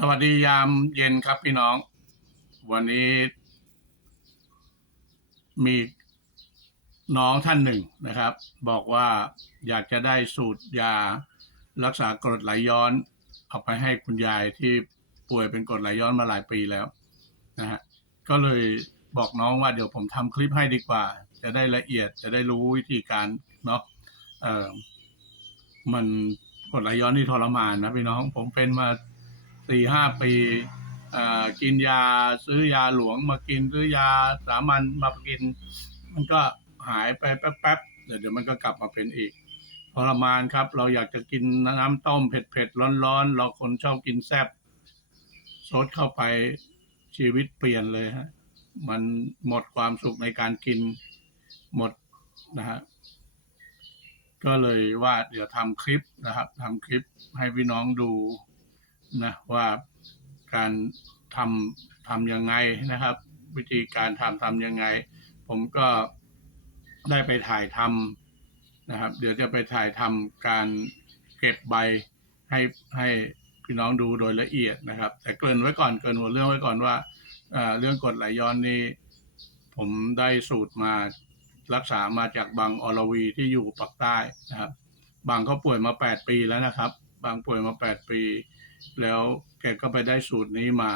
สวัสดียามเย็นครับพี่น้อง วันนี้ มีน้องท่านหนึ่งนะครับ บอกว่าอยากจะได้สูตรยารักษากรดไหลย้อนเอาไปให้คุณยายที่ป่วยเป็นกรดไหลย้อนมาหลายปีแล้วนะฮะก็เลยบอกน้องว่าเดี๋ยวผมทำคลิปให้ดีกว่า จะได้ละเอียดจะได้รู้วิธีการเนาะเออมันกรดไหลย้อนนี่ทรมานนะพี่น้องผมเป็นมา สี่ห้าปีอ่ากินยาซื้อยาหลวงมากินซื้อยาสามัญมากิน มันก็หายไปแป๊บๆเดี๋ยวเดี๋ยวมันก็กลับมาเป็นอีกทรมานครับ เราอยากจะกินน้ำต้มเผ็ดๆร้อนๆ เราคนชอบกินแซ่บซดเข้าไปชีวิตเปลี่ยนเลยฮะมันหมดความสุขในการกินหมดนะฮะก็เลยว่าเดี๋ยวทำคลิปนะครับทำคลิปให้พี่น้องดู นะว่าการทำทำยังไงนะครับ วิธีการทำทำยังไง ผมก็ได้ไปถ่ายทำนะครับ เดี๋ยวจะไปถ่ายทำการเก็บใบให้ให้พี่น้องดูโดยละเอียดนะครับ แต่เกริ่นไว้ก่อนเกริ่นหัวเรื่องไว้ก่อนว่าเรื่องกรดไหลย้อนนี่ผมได้สูตรมารักษามาจากบางอรวีที่อยู่ปากใต้นะครับ บางเขาป่วยมาแปดปีแล้วนะครับ บางป่วยมาแปดปี แล้วแกก็ไปได้สูตรนี้มา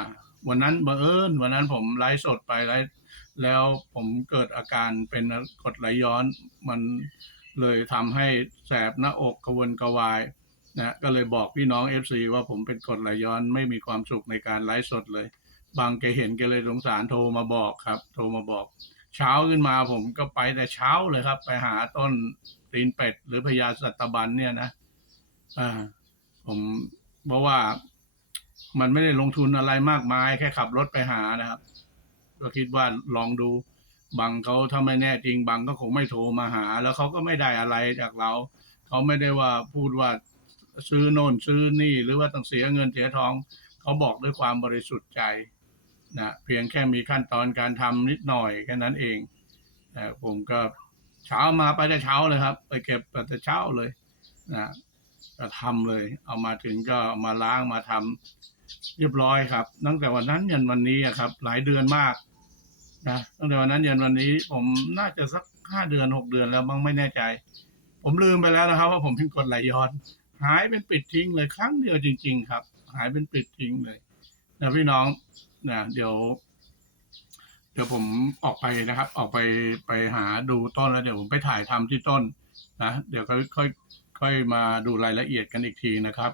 วันนั้นบังเอิญวันนั้นผมไลฟ์สดไปไลฟ์แล้วผมเกิดอาการเป็นกดไหลย้อนมันเลยทำให้แสบหน้าอกกระวนกระวายนะก็เลยบอกพี่น้อง FC ว่าผมเป็นกดไหลย้อนไม่มีความสุขในการไลฟ์สดเลย บางแกเห็นแกเลยสงสารโทรมาบอกครับ โทรมาบอก เช้าขึ้นมาผมก็ไปแต่เช้าเลยครับ ไปหาต้นตีนเป็ดหรือพญาสัตบันเนี่ยนะ อ่า ผม เพราะว่ามันไม่ได้ลงทุนอะไรมากมาย แค่ขับรถไปหานะครับ ก็คิดว่าลองดูบางเขาถ้าไม่แน่จริงบางก็คงไม่โทรมาหา แล้วเขาก็ไม่ได้อะไรจากเรา เขาไม่ได้ว่าพูดว่าซื้อโน่นซื้อนี่ หรือว่าต้องเสียเงินเสียทอง เขาบอกด้วยความบริสุทธิ์ใจนะเพียงแค่มีขั้นตอนการทำนิดหน่อยแค่นั้นเองนะผมก็เช้ามาไปแต่เช้าเลยครับ ไปเก็บแต่เช้าเลยนะ ก็ทำเลย เอามาถึงก็มาล้างมาทำเรียบร้อยครับ ตั้งแต่วันนั้นยันวันนี้อะครับ หลายเดือนมากนะตั้งแต่วันนั้นยันวันนี้ผมน่าจะสักห้าเดือนหกเดือนแล้วมั้งไม่แน่ใจ ผมลืมไปแล้วนะครับ ว่าผมเพิ่งกดไหลย้อน หายเป็นปิดทิ้งเลยครั้งเดียวจริง ๆ ครับ หายเป็นปิดทิ้งเลยนะพี่น้องนะเดี๋ยว เดี๋ยวผมออกไปนะครับ ออกไปไปหาดูต้นแล้วเดี๋ยวผมไปถ่ายทำที่ต้นนะเดี๋ยวค่อยค่อย ค่อยมาดูรายละเอียดกันอีกทีนะครับ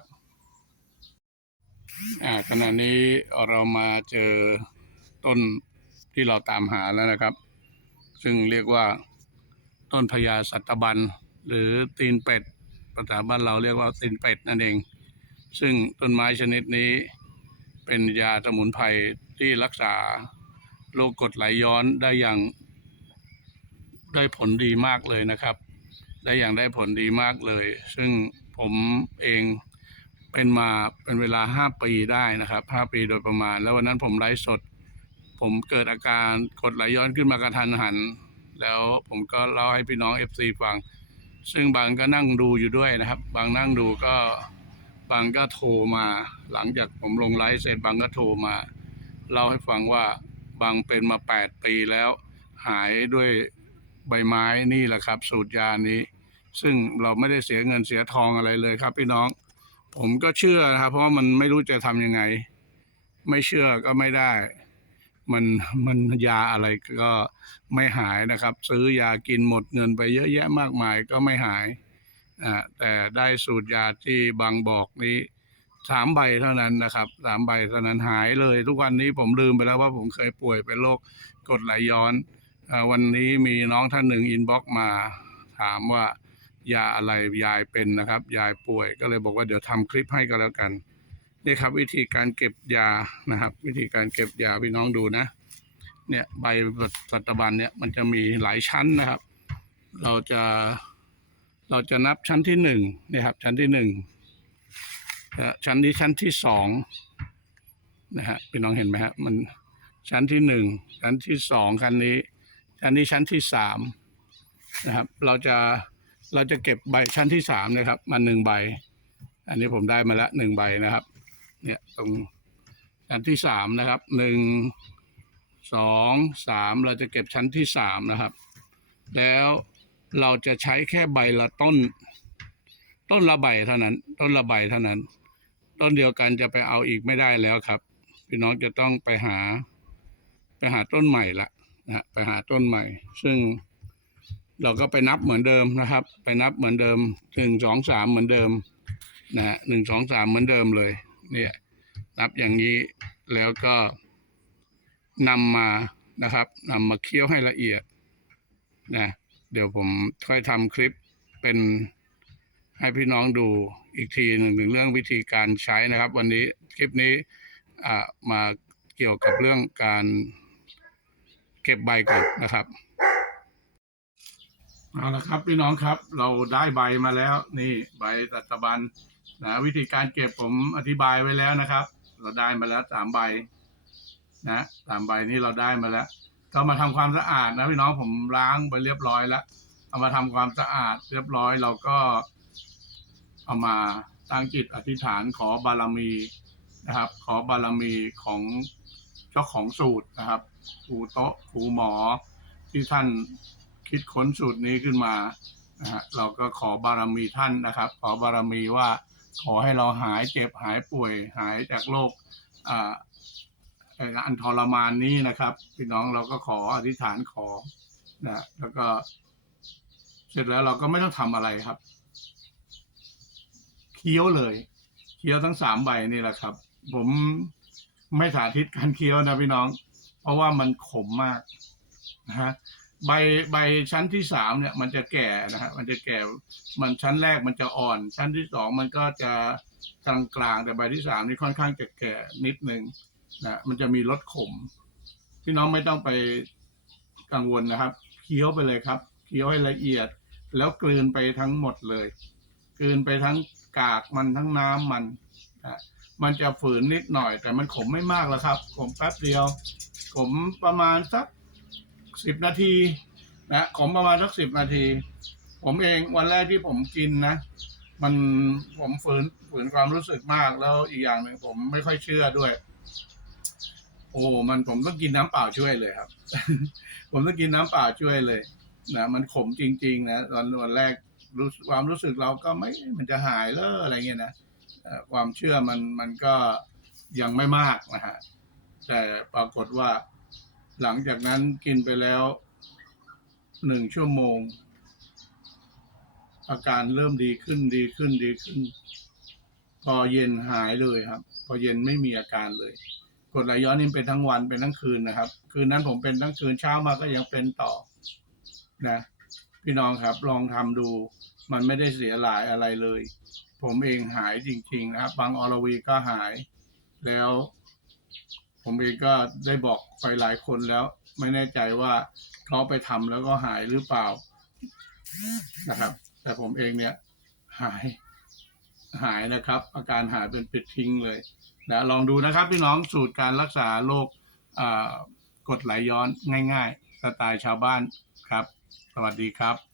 อ่าขณะนี้เรามาเจอต้นที่เราตามหาแล้วนะครับ ซึ่งเรียกว่าต้นพญาสัตบัน หรือตีนเป็ดภาษาบ้านเราเรียกว่าตีนเป็ดนั่นเอง ซึ่งต้นไม้ชนิดนี้เป็นยาสมุนไพรที่รักษาโรคกรดไหลย้อนได้อย่างได้ผลดีมากเลยนะครับ ได้อย่างได้ผลดีมากเลย ซึ่งผมเองเป็นมาเป็นเวลาห้าปีได้นะครับห้าปีโดยประมาณ แล้ววันนั้นผมไลฟ์สด ผมเกิดอาการกดไหลย้อนขึ้นมากระทันหัน แล้วผมก็เล่าให้พี่น้อง FC ฟัง ซึ่งบางก็นั่งดูอยู่ด้วยนะครับ บางนั่งดูก็บางก็โทรมา หลังจากผมลงไลฟ์เสร็จบางก็โทรมาเล่าให้ฟังว่าบางเป็นมาแปดปีแล้ว หายด้วยใบไม้นี่แหละครับ สูตรยานี้ ซึ่งเราไม่ได้เสียเงินเสียทองอะไรเลยครับ พี่น้อง ผมก็เชื่อนะครับ เพราะมันไม่รู้จะทำยังไง ไม่เชื่อก็ไม่ได้ มันมันยาอะไรก็ไม่หายนะครับ ซื้อยากินหมดเงินไปเยอะแยะมากมายก็ไม่หายอ่าแต่ได้สูตรยาที่บางบอกนี้สามใบเท่านั้นนะครับสามใบเท่านั้นหายเลย ทุกวันนี้ผมลืมไปแล้วว่าผมเคยป่วยเป็นโรคกรดไหลย้อน วันนี้มีน้องท่านหนึ่งอินบ็อกมาถามว่า ยาอะไรยายเป็นนะครับ ยายป่วยก็เลยบอกว่าเดี๋ยวทำคลิปให้ก็แล้วกันนี่ครับ วิธีการเก็บยานะครับ วิธีการเก็บยาพี่น้องดูนะ เนี่ยใบสัตบันเนี่ยมันจะมีหลายชั้นนะครับ เราจะเราจะนับชั้นที่หนึ่งนี่ครับ ชั้นที่หนึ่งชั้นนี้ชั้นที่สองนะฮะพี่น้องเห็นไหมฮะมันชั้นที่หนึ่งชั้นที่สองชั้นนี้ ชั้นนี้ชั้นที่สามนะครับ เราจะ เราจะเก็บใบชั้นที่สามนะครับ มาหนึ่งใบ อันนี้ผมได้มาแล้วหนึ่งใบนะครับ เนี่ยตรงชั้นที่สามนะครับหนึ่งสองสามเราจะเก็บชั้นที่สามนะครับ แล้วเราจะใช้แค่ใบละต้น ต้นละใบเท่านั้น ต้นละใบเท่านั้น ต้นเดียวกันจะไปเอาอีกไม่ได้แล้วครับ พี่น้องจะต้องไปหา ไปหาต้นใหม่ละนะไปหาต้นใหม่ ซึ่ง เราก็ไปนับเหมือนเดิมนะครับ ไปนับเหมือนเดิมหนึ่งสองสามเหมือนเดิมนะฮะหนึ่งสองสามเหมือนเดิมเลย เนี่ยนับอย่างนี้แล้วก็นำมานะครับนำมาเคี่ยวให้ละเอียดนะเดี๋ยวผมค่อยทำคลิปเป็นให้พี่น้องดูอีกทีหนึ่งถึงเรื่องวิธีการใช้นะครับ วันนี้คลิปนี้อ่ามาเกี่ยวกับเรื่องการเก็บใบก่อนนะครับ เอาละครับพี่น้องครับเราได้ใบมาแล้ว นี่ใบตัตบันนะวิธีการเก็บผมอธิบายไว้แล้วนะครับ เราได้มาแล้วสามใบนะสามใบนี้เราได้มาแล้ว ก็มาทำความสะอาดนะพี่น้องผมล้างไปเรียบร้อยแล้วเอามาทำความสะอาดเรียบร้อยเราก็เอามาตั้งจิตอธิษฐานขอบารมีนะครับ ขอบารมีของเจ้าของสูตรนะครับครูโต๊ะครูหมอที่ท่าน คิดค้นสูตรนี้ขึ้นมานะฮะเราก็ขอบารมีท่านนะครับ ขอบารมีว่าขอให้เราหายเจ็บหายป่วยหายจากโรคอ่าอันทรมานนี้นะครับพี่น้องเราก็ขออธิษฐานขอนะแล้วก็ เสร็จแล้วเราก็ไม่ต้องทำอะไรครับเคี้ยวเลยเคี้ยวทั้งสามใบนี่แหละครับ ผมไม่สาธิตการเคี้ยวนะพี่น้อง เพราะว่ามันขมมากนะฮะ ใบใบชั้นที่สามเนี่ยมันจะแก่นะฮะมันจะแก่มันชั้นแรกมันจะอ่อน ชั้นที่สองมันก็จะกลางกลางๆแต่ใบที่สามนี่ค่อนข้างจะแก่นิดนึงนะมันจะมีรสขมพี่น้องไม่ต้องไปกังวลนะครับ เคี้ยวไปเลยครับ เคี้ยวให้ละเอียด แล้วกลืนไปทั้งหมดเลย กลืนไปทั้งกากมันทั้งน้ำมันนะมันจะฝืนนิดหน่อย แต่มันขมไม่มากแล้วครับ ขมแป๊บเดียว ขมประมาณสัก สิบนาทีนะขมประมาณสักสิบนาที ผมเองวันแรกที่ผมกินนะ มันผมฝืนฝืนความรู้สึกมากแล้วอีกอย่างหนึ่งผมไม่ค่อยเชื่อด้วย โอ้มันผมต้องกินน้ำเปล่าช่วยเลยครับ ผมต้องกินน้ำเปล่าช่วยเลยนะมันขมจริง ๆ นะตอนวันแรกรู้ความรู้สึกเราก็ไม่มันจะหายเลยอะไรเงี้ยนะความเชื่อมันมันก็ยังไม่มากนะฮะแต่ปรากฏว่า หลังจากนั้นกินไปแล้วหนึ่งชั่วโมง อาการเริ่มดีขึ้นดีขึ้นดีขึ้น พอเย็นหายเลยครับ พอเย็นไม่มีอาการเลย กดไหลย้อนนี่เป็นทั้งวันเป็นทั้งคืนนะครับ คืนนั้นผมเป็นทั้งคืนเช้ามาก็ยังเป็นต่อนะ พี่น้องครับลองทำดู มันไม่ได้เสียหลายอะไรเลย ผมเองหายจริง ๆ นะครับ บางอรวีก็หายแล้ว ผมเองก็ได้บอกไปหลายคนแล้ว ไม่แน่ใจว่าเขาไปทำแล้วก็หายหรือเปล่านะครับ แต่ผมเองเนี่ยหายหายนะครับ อาการหายเป็นปิดทิ้งเลยนะลองดูนะครับพี่น้องสูตรการรักษาโรคอ่ากดไหลย้อนง่าย ๆ สไตล์ชาวบ้านครับ สวัสดีครับ